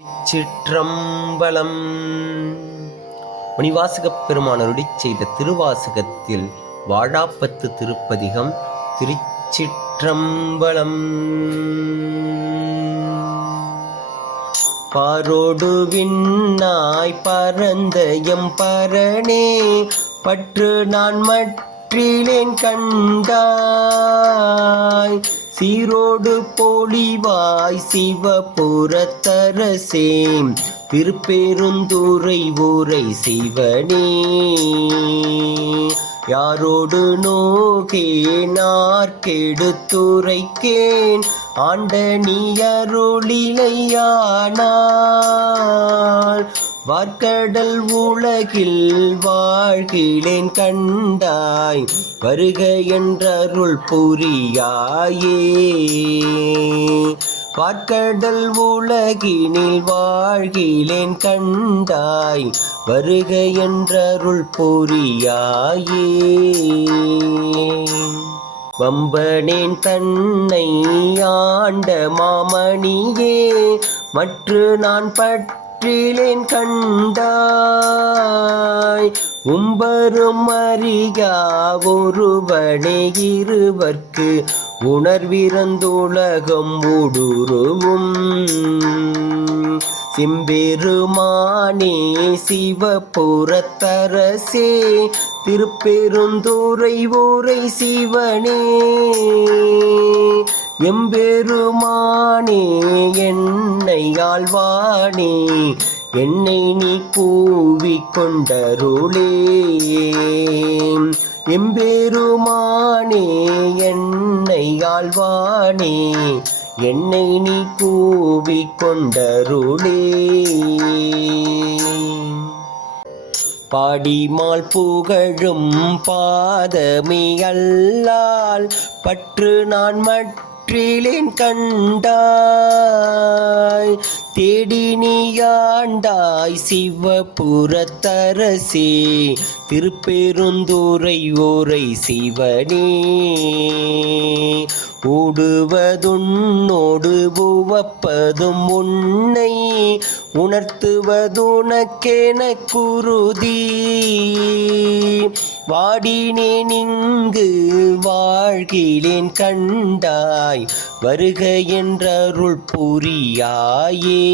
சிற்றம்பலம். மணிவாசகப் பெருமானருடி செய்த திருவாசகத்தில் வாழாப்பத்து திருப்பதிகம் திருச்சிற்றம்பலம். பாரோடு விண்ணாய் பரந்த எம் பரணே பற்று நான் மற்றிலேன் கண்டாய். சீரோடு பொலிவாய் சிவபுரத்தரசே. திருப்பெருந்துரை ஊரை சிவனே. யாரோடு நோகேனார்கெடுத்துரைக்கேன் ஆண்ட நீ அருளிலையானால் வார்க்கடல் உலகில் வாழ்கிலேன் கண்டாய் வருக என்றருள் புரியாயே. வார்க்கடல் உலகினில் வாழ்கிலேன் கண்டாய் வருக என்றருள் புரியாயே. வம்பனேன் தன்னை ஆண்ட மாமணியே மற்று நான் கற்றிலேன் கண்டாய். உம்பரும் அறியா ஒருவனே இருவர்க்கு உணர்விறந்துலகம் ஊடுருவும். சிம்பெருமானே சிவபுரத்தரசே திருப்பெருந்தூரை ஊரை சிவனே. எம்பெருமானே என்னை ஆழ்வானே என்னை நீ கூவிக்கொண்டருளே. எம்பெருமானே என்னை ஆழ்வானே என்னை நீ கூவிக்கொண்டருளே. பாடிமால் புகழும் பாதமே அல்லால் பற்று நான் மற்றிலேன் கண்டாய். தேடினியாண்டாய் சிவபுரத்தரசே திருப்பெருந்துறை ஓரை சிவனே. ஓடுவதுன்னோடு உவப்பதும் உன்னை உணர்த்துவதுனக்கென குருதி. வாடினேன் இங்கு வாழ்கிலேன் கண்டாய் வருக என்றருள் புரியாயே.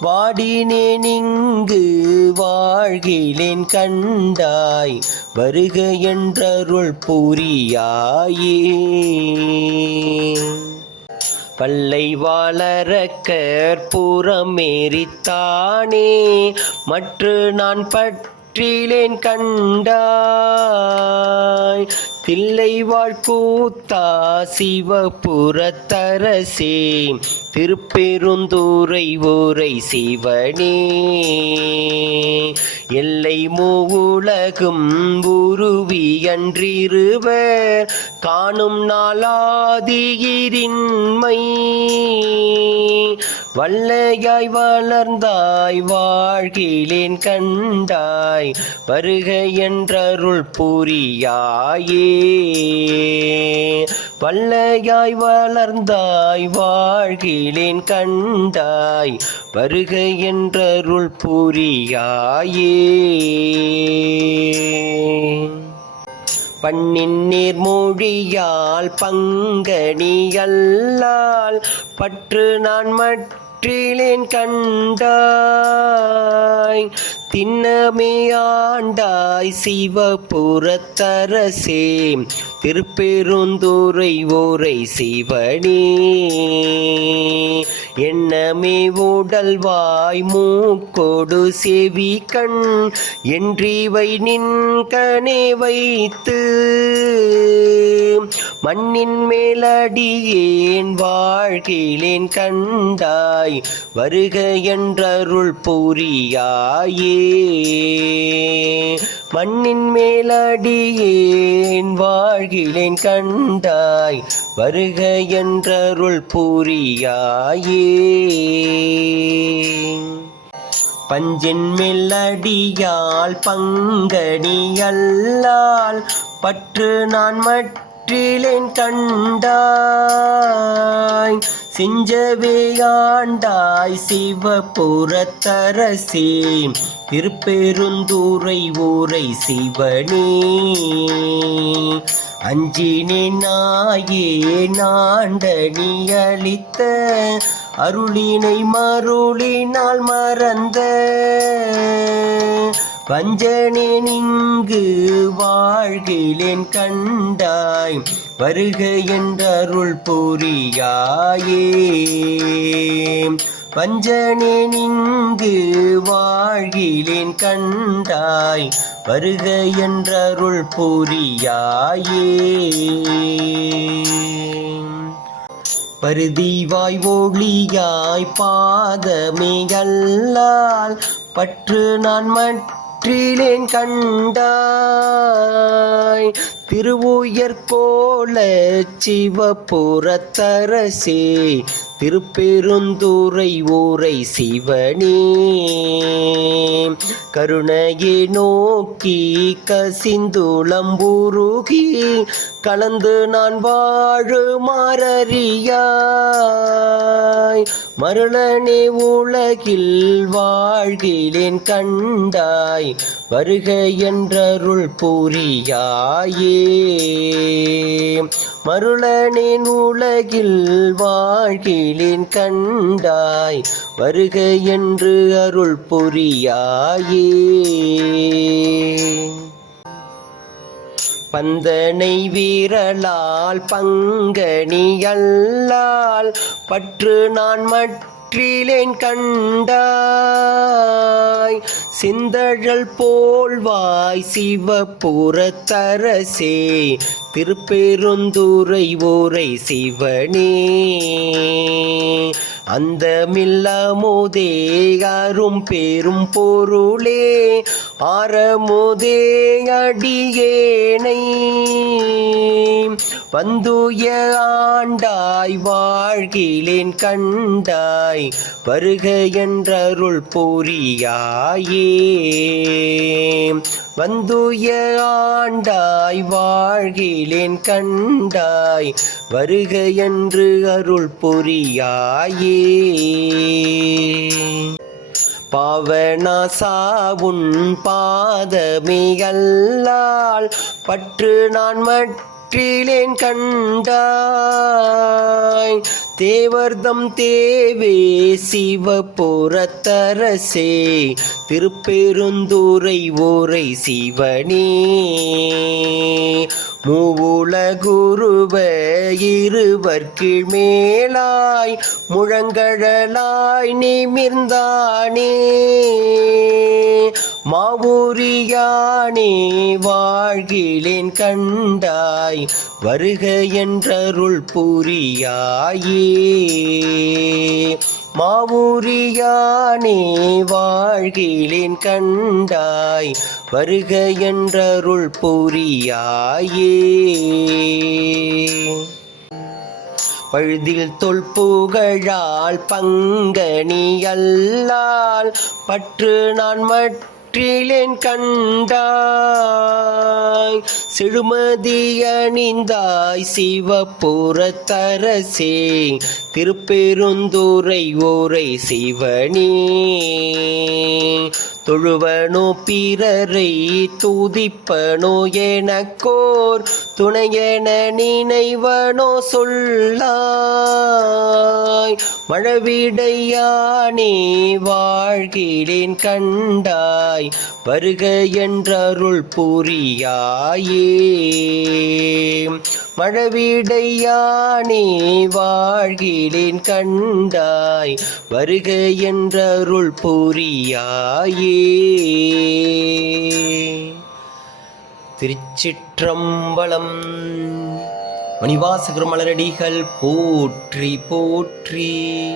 வாடினேன் இங்கு வாழ்கிலேன் கண்டாய். வருக என்றருள் புரியாயே. பல்லை வாழற கற்புறமேறித்தானே மற்று நான் பற்றிலேன் கண்டாய். தில்லை வாழ்க்கூத்தா சிவபுரத்தரசே திருப்பெருந்தூரை ஊரை சிவனே. எல்லை மூவுலகும் உருவி அன்றிருவர் காணும் நாளாதியிரின்மை. வல்லையாய் வளர்ந்தாய் வாழ்கிலேன் கண்டாய் வருக என்றருள் புரியாயே. பல்லையாய் வளர்ந்தாய் வாழ்கிலேன் கண்டாய் வருக என்றருள் புரியாயே. பண்ணின் நீர்மொழியால் பங்கனியல்லால் பற்று நான் மற்றிலேன் கண்டாய். திண்ணமையாண்டாய் சிவபுரத்தரசே திருப்பெருந்துறை ஓரை சிவனே. எண்ணமே உடல்வாய் மூக்கொடு செவி கண் என்றிவை நின் கனே வைத்து. மண்ணின் மேலடியேன் வாழ்கிலேன் கண்டாய் வருக என்றருள் புரியாயே. மண்ணின் மேலடியேன் வாழ்கிலேன் கண்டாய் வருக என்றருள் புரியாயே. பஞ்சின் மெல்லடியால் பங்கடியல்லால் பற்று நான் மட்டும் பற்றிலேன் கண்டாய் செஞ்சவே ஆண்டாய் சிவபுரத்தரசே திருப்பெருந்தூரை ஊரை சிவனே. அஞ்சினே நாயே நாண்டனி அளித்த அருளினை மருளினால் மறந்த வஞ்சனேன் இங்கு வாழ்கிலேன் கண்டாய் வருக என்றருள் புரியாயே. வஞ்சனேன் இங்கு வாழ்கிலேன் கண்டாய் வருக என்றருள் புரியாயே. பருதிவாய் ஒளியாய் பாதமிகல்லால் பற்று நான் மற்றிலேன் கண்டாய். திருவுயர்கோல சிவபுரத்தரசே திருப்பெருந்துரை ஊரை சிவனே. கருணையை நோக்கி கசிந்துளம்புருகி கலந்து நான் வாழு வாழுமாறியாய் மருளனே உலகில் வாழ்கிலேன் கண்டாய் வருக என்றருள் புரியாயே. மருளனின் உலகில் வாழ்கிலின் கண்டாய் வருக என்று அருள் புரியாயே. பந்தனை வீரலால் பங்கனியல்லால் பற்று நான் மற்றிலேன் கண்டாய். சிந்தழல் போல்வாய் சிவபுரத்தரசே. திருப்பெருந்துரை ஊரை சிவனே. அந்த மில்லமுதே அரும் பெரும் பொருளே. ஆரமுதே அடியேனை. வந்துய ஆண்டாய் வாழ்கிலேன் கண்டாய் வருக என்றருள் புரியாயே. வந்துய ஆண்டாய் வாழ்கிலேன் கண்டாய் வருக என்று அருள் புரியாயே. பாவனாசா உன் பாதமிகல்லால் பற்று நான் மற்றிலேன் கண்டாய். தேவர்தம் தேவே சிவபுரத்தரசே திருப்பெருந்துறை ஊரை சிவனே. மூவுல குருவ இருவர் கீழ்மேலாய் முழங்கழலாய் நிமிர்ந்தானே. மாவூரியானே வாழ்கிலேன் கண்டாய் வருக என்றருள் புரியாயே. மாவூரியானே வாழ்கிலேன் கண்டாய் வருக என்றருள் புரியாயே. பழுதில் தொல்புகழால் பங்கனியல்லால் பற்று நான் மற்றிலேன் கண்டாய் செழுமதி அணிந்தாய் சிவபுரத்தரசே திருப்பெருந்துறை ஓரை சிவனே. தொழுவனோ பிறரை துதிப்பனோ எனக்கோர் துணையென நினைவனோ சொல்லாய். மழவிடையானே வாழ்கிறேன் கண்டாய். வருக என்றருள் புரியாயே. மழவிடையானே வாழ்கிறேன் கண்டாய் வருக என்றருள் புரியாயே. திருச்சிற்றம்பலம் மணிவாசகர் மலரடிகள் போற்றி போற்றி.